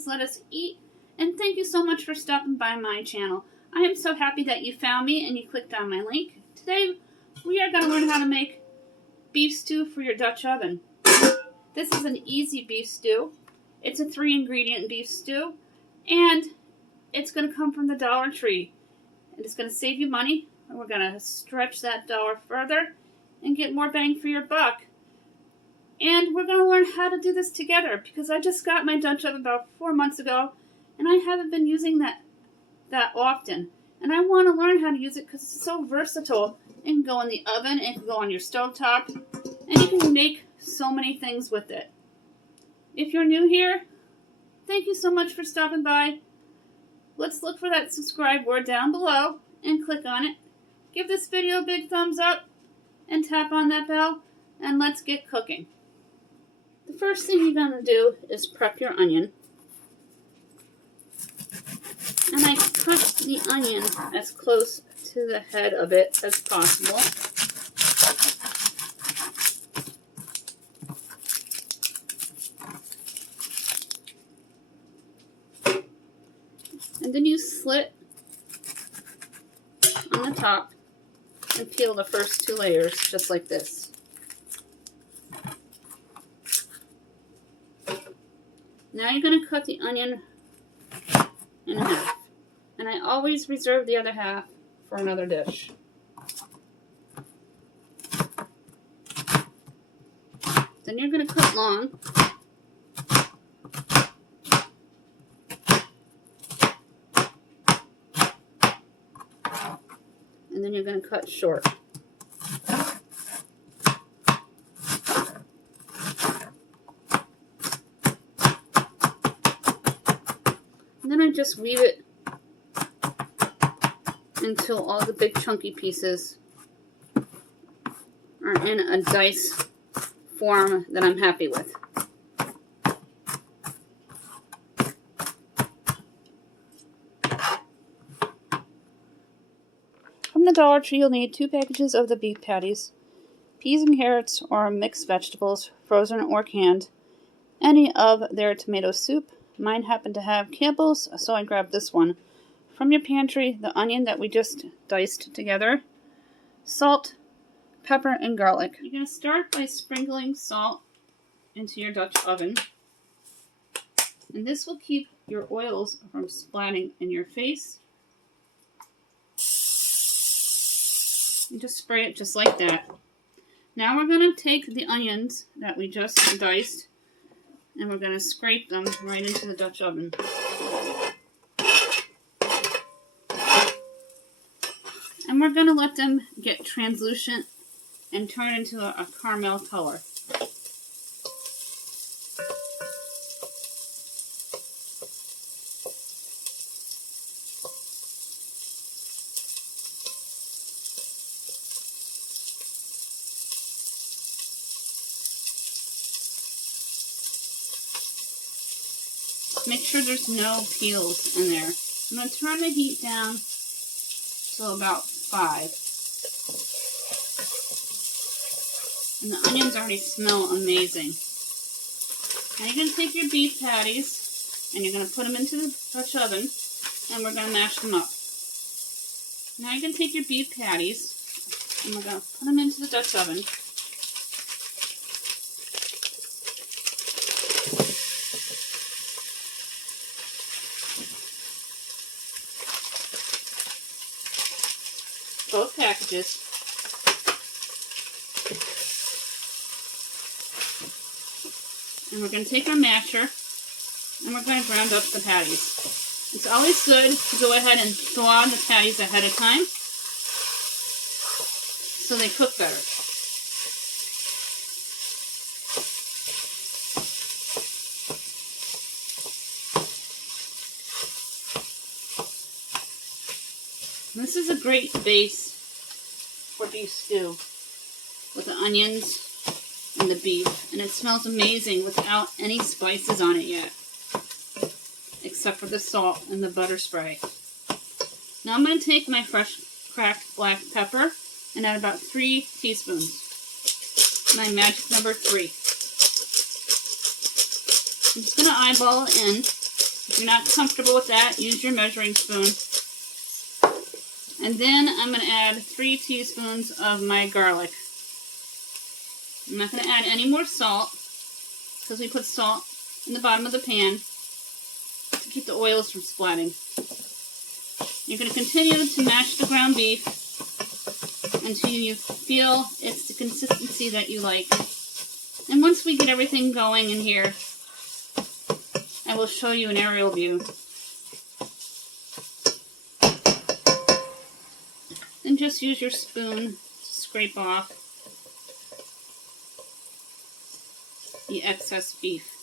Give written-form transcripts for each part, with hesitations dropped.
Patties Let Us Eat, and thank you so much for stopping by my channel. I am so happy that you found me and you clicked on my link. Today we are going to learn how to make beef stew for your Dutch oven. This is an easy beef stew. It's a 3-ingredient beef stew, and it's going to come from the Dollar Tree. And it's going to save you money, and we're going to stretch that dollar further and get more bang for your buck. And we're going to learn how to do this together, because I just got my Dutch oven about 4 months ago, and I haven't been using that often. And I want to learn how to use it because it's so versatile. It can go in the oven, it can go on your stovetop, and you can make so many things with it. If you're new here, thank you so much for stopping by. Let's look for that subscribe word down below and click on it. Give this video a big thumbs up and tap on that bell, and let's get cooking. The first thing you're going to do is prep your onion. And I cut the onion as close to the head of it as possible. And then you slit on the top and peel the first 2 layers just like this. Now you're going to cut the onion in half. And I always reserve the other half for another dish. Then you're going to cut long. And then you're going to cut short. And then I just weave it until all the big chunky pieces are in a dice form that I'm happy with. From the Dollar Tree, you'll need 2 packages of the beef patties, peas and carrots or mixed vegetables, frozen or canned, any of their tomato soup. Mine happened to have Campbell's, so I grabbed this one. From your pantry, the onion that we just diced together, salt, pepper, and garlic. You're going to start by sprinkling salt into your Dutch oven. And this will keep your oils from splatting in your face. You just spray it just like that. Now we're going to take the onions that we just diced and we're going to scrape them right into the Dutch oven. And we're going to let them get translucent and turn into a caramel color. Make sure there's no peels in there. I'm going to turn the heat down to about 5. And the onions already smell amazing. Now you're going to take your beef patties and you're going to put them into the Dutch oven and we're going to mash them up. Now you're going to take your beef patties and we're going to put them into the Dutch oven. Both packages. And we're going to take our masher and we're going to ground up the patties. It's always good to go ahead and thaw the patties ahead of time so they cook better. This is a great base for beef stew with the onions and the beef, and it smells amazing without any spices on it yet, except for the salt and the butter spray. Now I'm going to take my fresh cracked black pepper and add about 3 teaspoons. My magic number 3. I'm just going to eyeball it in If you're not comfortable with that, use your measuring spoon. And then I'm going to add 3 teaspoons of my garlic. I'm not going to add any more salt because we put salt in the bottom of the pan to keep the oils from splatting. You're going to continue to mash the ground beef until you feel it's the consistency that you like. And once we get everything going in here, I will show you an aerial view. Then just use your spoon to scrape off the excess beef.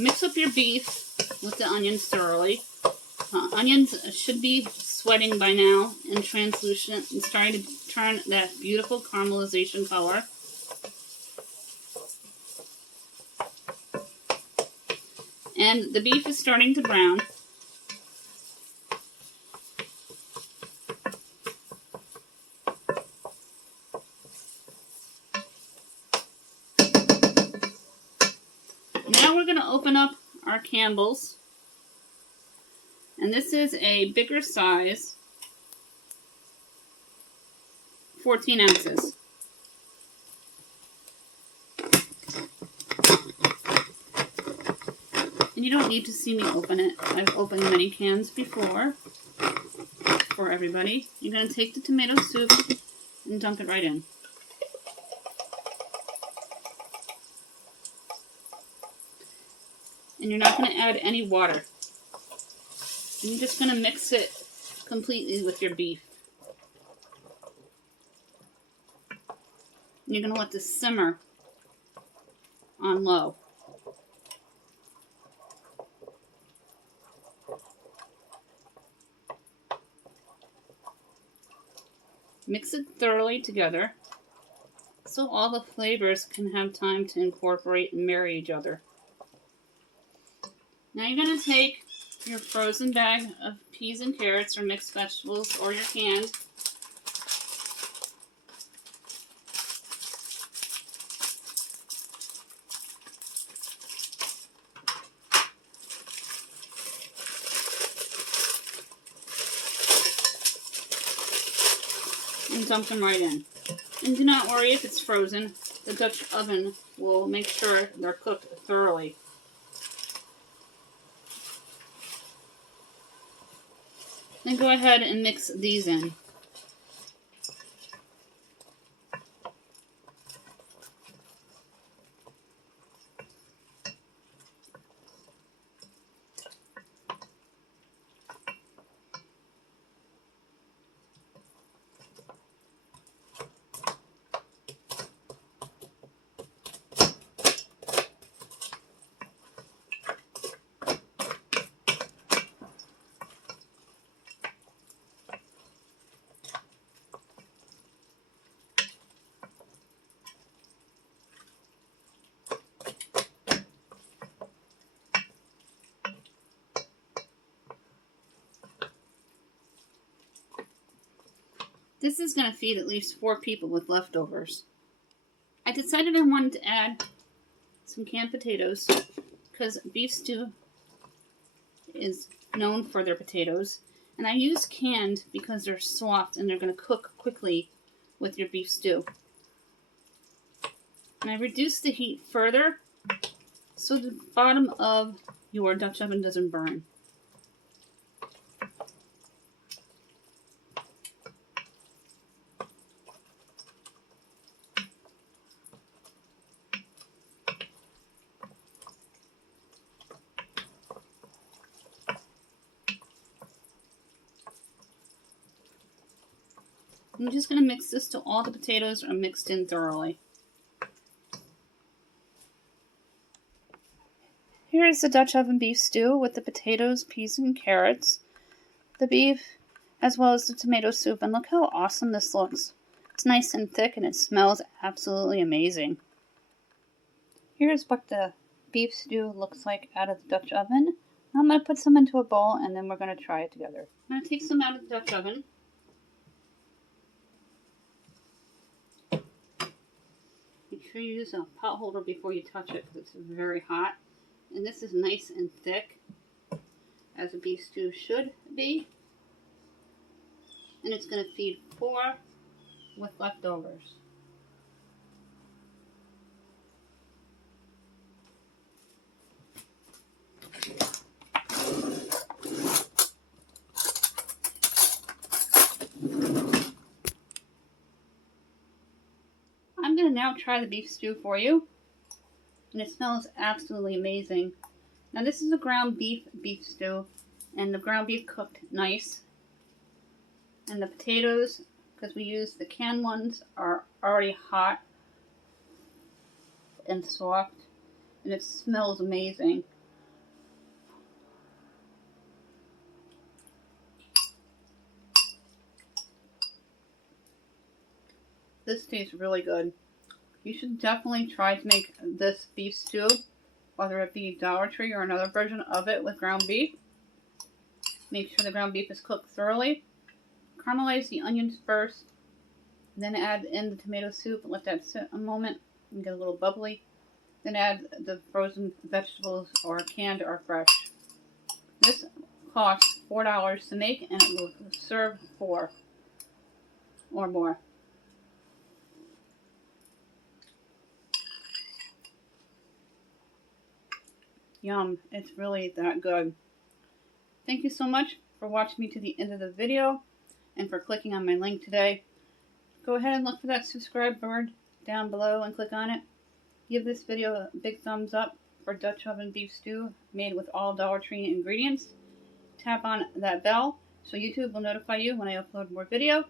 Mix up your beef with the onions thoroughly. Onions should be sweating by now and translucent and starting to turn that beautiful caramelization color. And the beef is starting to brown. Now we're going to open up our Campbell's. And this is a bigger size, 14 ounces. And you don't need to see me open it. I've opened many cans before for everybody. You're going to take the tomato soup and dump it right in. And you're not going to add any water. And you're just going to mix it completely with your beef. And you're going to let this simmer on low. Mix it thoroughly together so all the flavors can have time to incorporate and marry each other. Now you're going to take your frozen bag of peas and carrots or mixed vegetables or your canned. And dump them right in. And do not worry if it's frozen. The Dutch oven will make sure they're cooked thoroughly. Then go ahead and mix these in. This is going to feed at least 4 people with leftovers. I decided I wanted to add some canned potatoes because beef stew is known for their potatoes. And I use canned because they're soft and they're going to cook quickly with your beef stew. And I reduced the heat further so the bottom of your Dutch oven doesn't burn. I'm just going to mix this till all the potatoes are mixed in thoroughly. Here is the Dutch oven beef stew with the potatoes, peas, and carrots, the beef, as well as the tomato soup. And look how awesome this looks. It's nice and thick and it smells absolutely amazing. Here's what the beef stew looks like out of the Dutch oven. I'm going to put some into a bowl and then we're going to try it together. I'm going to take some out of the Dutch oven. Make sure you use a pot holder before you touch it because it's very hot. And this is nice and thick, as a beef stew should be. And it's going to feed 4 with leftovers. I'm going to now try the beef stew for you. And it smells absolutely amazing. Now this is a ground beef stew. And the ground beef cooked nice. And the potatoes, because we use the canned ones, are already hot and soft. And it smells amazing. This tastes really good. You should definitely try to make this beef stew, whether it be Dollar Tree or another version of it with ground beef. Make sure the ground beef is cooked thoroughly. Caramelize the onions first, then add in the tomato soup and let that sit a moment and get a little bubbly. Then add the frozen vegetables, or canned or fresh. This costs $4 to make and it will serve 4 or more. Yum, it's really that good. Thank you so much for watching me to the end of the video and for clicking on my link today. Go ahead and look for that subscribe button down below and click on it. Give this video a big thumbs up for Dutch oven beef stew made with all Dollar Tree ingredients. Tap on that bell so YouTube will notify you when I upload more video.